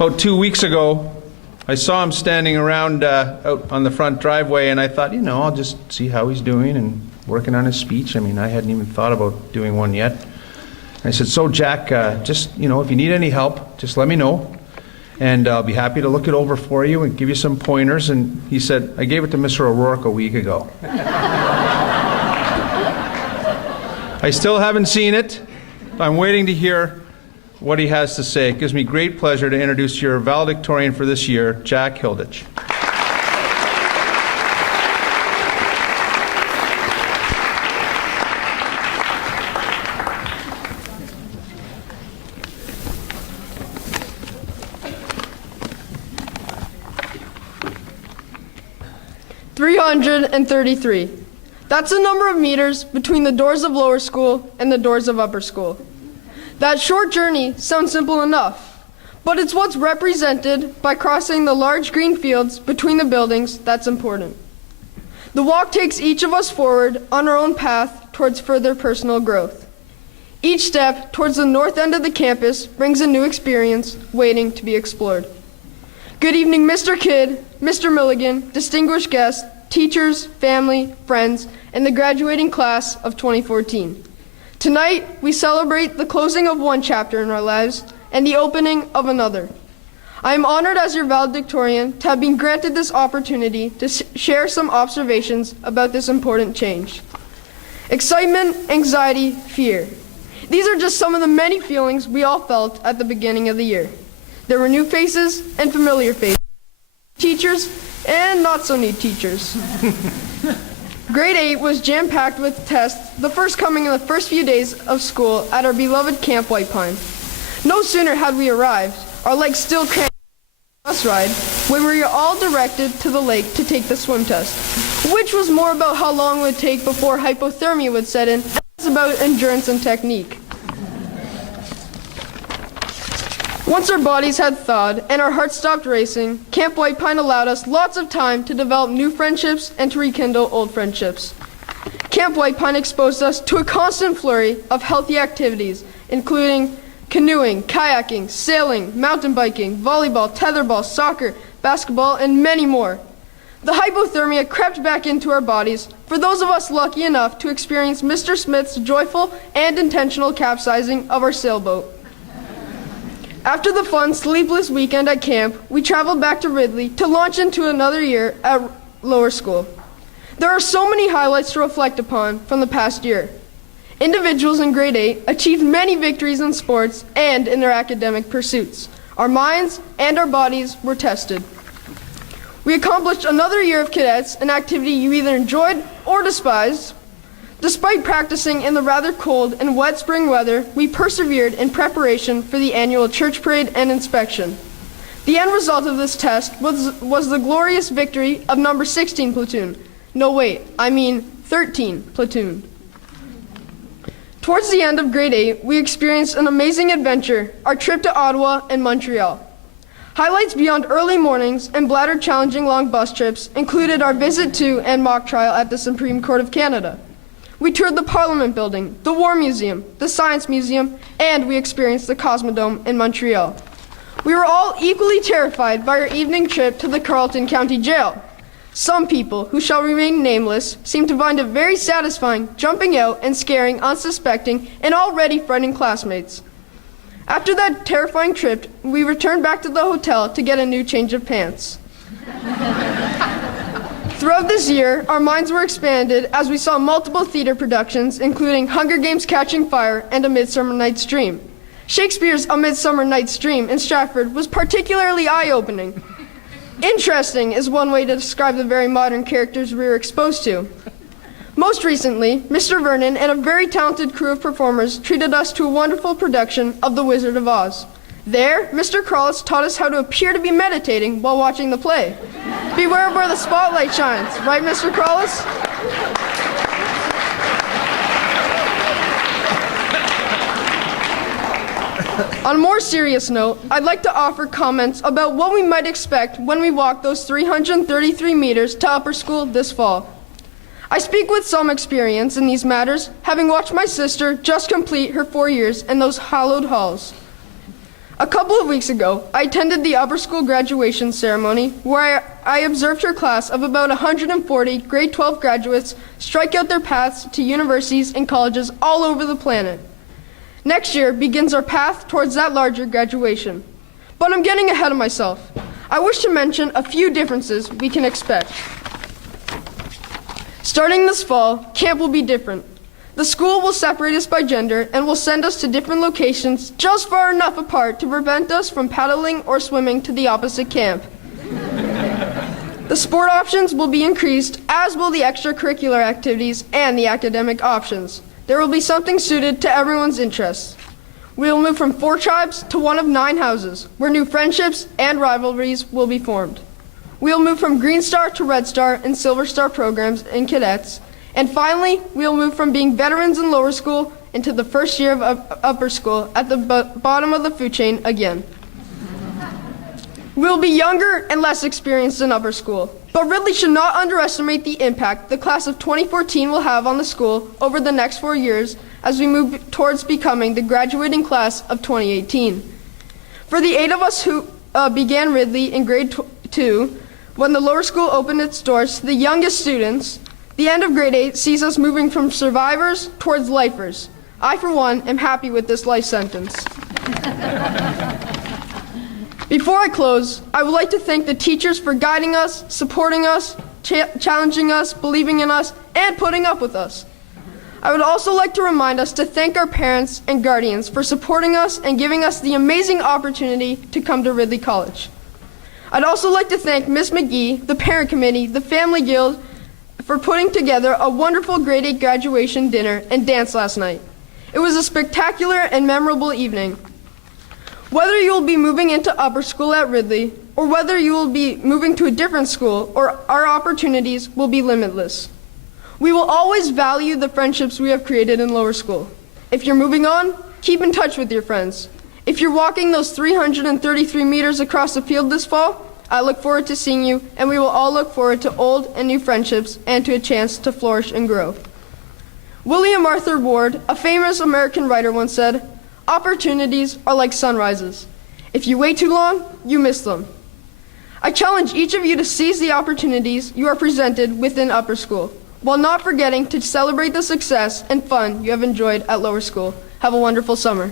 About 2 weeks ago, I saw him standing around out on the front driveway, and I thought, I'll just see how he's doing and working on his speech. I mean, I hadn't even thought about doing one yet. And I said, so Jack, just, if you need any help, just let me know, and I'll be happy to look it over for you and give you some pointers. And he said, I gave it to Mr. O'Rourke a week ago. I still haven't seen it. I'm waiting to hear what he has to say. It gives me great pleasure to introduce your valedictorian for this year, Jack Hilditch. .333. That's the number of meters between the doors of lower school and the doors of upper school. That short journey sounds simple enough, but it's what's represented by crossing the large green fields between the buildings that's important. The walk takes each of us forward on our own path towards further personal growth. Each step towards the north end of the campus brings a new experience waiting to be explored. Good evening, Mr. Kidd, Mr. Milligan, distinguished guests, teachers, family, friends, and the graduating class of 2014. Tonight, we celebrate the closing of one chapter in our lives and the opening of another. I am honored as your valedictorian to have been granted this opportunity to share some observations about this important change. Excitement, anxiety, fear. These are just some of the many feelings we all felt at the beginning of the year. There were new faces and familiar faces, teachers and not so neat teachers. Grade 8 was jam-packed with tests, the first coming in the first few days of school at our beloved Camp White Pine. No sooner had we arrived, our legs still cramped on the bus ride, when we were all directed to the lake to take the swim test, which was more about how long it would take before hypothermia would set in, and less about endurance and technique. Once our bodies had thawed and our hearts stopped racing, Camp White Pine allowed us lots of time to develop new friendships and to rekindle old friendships. Camp White Pine exposed us to a constant flurry of healthy activities, including canoeing, kayaking, sailing, mountain biking, volleyball, tetherball, soccer, basketball, and many more. The hypothermia crept back into our bodies for those of us lucky enough to experience Mr. Smith's joyful and intentional capsizing of our sailboat. After the fun, sleepless weekend at camp, we traveled back to Ridley to launch into another year at lower school. There are so many highlights to reflect upon from the past year. Individuals in grade 8 achieved many victories in sports and in their academic pursuits. Our minds and our bodies were tested. We accomplished another year of cadets, an activity you either enjoyed or despised. Despite practicing in the rather cold and wet spring weather, we persevered in preparation for the annual church parade and inspection. The end result of this test was the glorious victory of number 16 platoon. No, wait, I mean 13 platoon. Towards the end of grade 8, we experienced an amazing adventure, our trip to Ottawa and Montreal. Highlights beyond early mornings and bladder-challenging long bus trips included our visit to and mock trial at the Supreme Court of Canada. We toured the Parliament Building, the War Museum, the Science Museum, and we experienced the Cosmodome in Montreal. We were all equally terrified by our evening trip to the Carleton County Jail. Some people, who shall remain nameless, seemed to find it very satisfying jumping out and scaring unsuspecting and already frightened classmates. After that terrifying trip, we returned back to the hotel to get a new change of pants. Throughout this year, our minds were expanded as we saw multiple theater productions, including Hunger Games: Catching Fire and A Midsummer Night's Dream. Shakespeare's A Midsummer Night's Dream in Stratford was particularly eye-opening. Interesting is one way to describe the very modern characters we were exposed to. Most recently, Mr. Vernon and a very talented crew of performers treated us to a wonderful production of The Wizard of Oz. There, Mr. Crowless taught us how to appear to be meditating while watching the play. Beware of where the spotlight shines, right, Mr. Crowless? On a more serious note, I'd like to offer comments about what we might expect when we walk those 333 meters to upper school this fall. I speak with some experience in these matters, having watched my sister just complete her 4 years in those hallowed halls. A couple of weeks ago, I attended the upper school graduation ceremony where I observed her class of about 140 grade 12 graduates strike out their paths to universities and colleges all over the planet. Next year begins our path towards that larger graduation. But I'm getting ahead of myself. I wish to mention a few differences we can expect. Starting this fall, camp will be different. The school will separate us by gender and will send us to different locations just far enough apart to prevent us from paddling or swimming to the opposite camp. The sport options will be increased, as will the extracurricular activities and the academic options. There will be something suited to everyone's interests. We will move from 4 tribes to one of 9 houses, where new friendships and rivalries will be formed. We will move from Green Star to Red Star and Silver Star programs in cadets. And finally, we'll move from being veterans in lower school into the first year of upper school at the bottom of the food chain again. We'll be younger and less experienced in upper school, but Ridley should not underestimate the impact the class of 2014 will have on the school over the next 4 years as we move towards becoming the graduating class of 2018. For the 8 of us who began Ridley in grade 2, when the lower school opened its doors to the youngest students, the end of grade 8 sees us moving from survivors towards lifers. I, for one, am happy with this life sentence. Before I close, I would like to thank the teachers for guiding us, supporting us, challenging us, believing in us, and putting up with us. I would also like to remind us to thank our parents and guardians for supporting us and giving us the amazing opportunity to come to Ridley College. I'd also like to thank Ms. McGee, the parent committee, the family guild, for putting together a wonderful grade 8 graduation dinner and dance last night. It was a spectacular and memorable evening. Whether you will be moving into upper school at Ridley, or whether you will be moving to a different school, or our opportunities will be limitless. We will always value the friendships we have created in lower school. If you're moving on, keep in touch with your friends. If you're walking those 333 meters across the field this fall, I look forward to seeing you, and we will all look forward to old and new friendships and to a chance to flourish and grow. William Arthur Ward, a famous American writer, once said, "Opportunities are like sunrises. If you wait too long, you miss them." I challenge each of you to seize the opportunities you are presented within upper school, while not forgetting to celebrate the success and fun you have enjoyed at lower school. Have a wonderful summer.